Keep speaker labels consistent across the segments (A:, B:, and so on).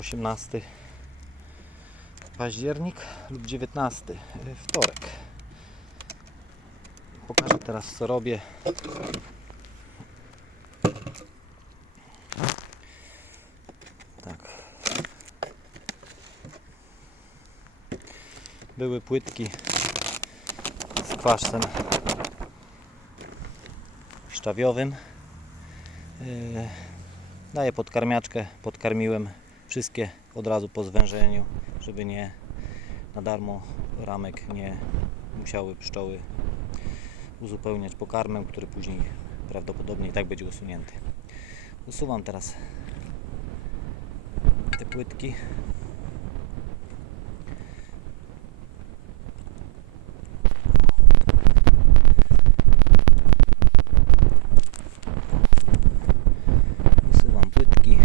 A: 18 październik lub 19 y, wtorek. Pokażę teraz co robię. Tak. Były płytki z kwaszcem szczawiowym. Yy, Daję podkarmiaczkę, podkarmiłem wszystkie od razu po zwężeniu, żeby nie na darmo ramek nie musiały pszczoły uzupełniać pokarmem, który później prawdopodobnie i tak będzie usunięty. Usuwam teraz te płytki. Usuwam płytki.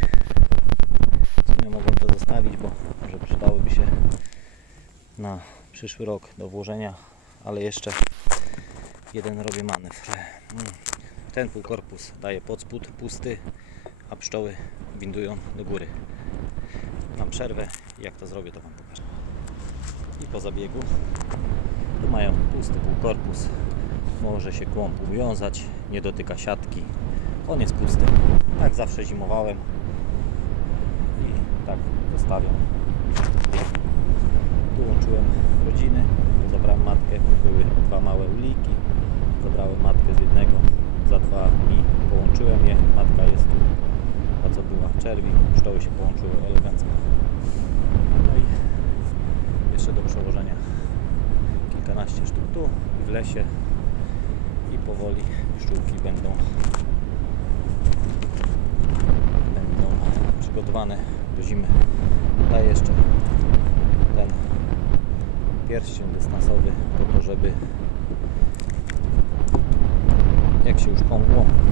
A: W sumie mogłem to zostawić, bo przydałyby się na przyszły rok do włożenia, ale jeszcze jeden robię manewr. Mm. Ten półkorpus daje pod spód pusty, a pszczoły windują do góry. Mam przerwę jak to zrobię to Wam pokażę. I po zabiegu tu mają pusty półkorpus. Może się kłąb uwiązać, nie dotyka siatki. On jest pusty. Tak zawsze zimowałem i tak zostawiam. Tu łączyłem rodziny, zabrałem matkę, były dwa małe uliki. Zabrałem matkę z jednego, za dwa i połączyłem je. Matka jest tu, ta co była czerwi, pszczoły się połączyły elegancko. No i jeszcze do przełożenia kilkanaście sztuk tu i w lesie i powoli pszczółki będą przygotowane do zimy. Daję jeszcze ten pierścień dystansowy po to, żeby jak się już koło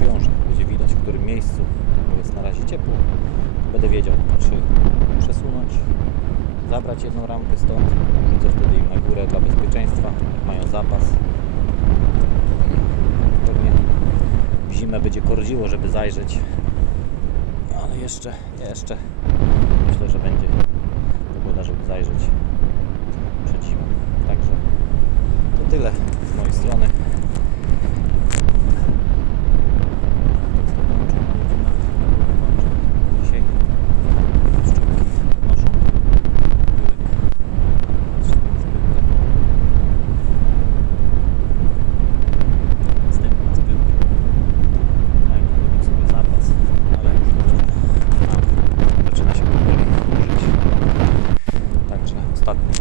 A: wiąże, będzie widać w którym miejscu bo jest na razie ciepło, będę wiedział czy przesunąć, zabrać jedną ramkę stąd, rzucę wtedy im na górę dla bezpieczeństwa, mają zapas. Pewnie w zimę będzie kordziło, żeby zajrzeć, ale jeszcze, jeszcze myślę, że będzie pogoda, żeby zajrzeć przed zimą. Także to tyle z mojej strony. Ostatni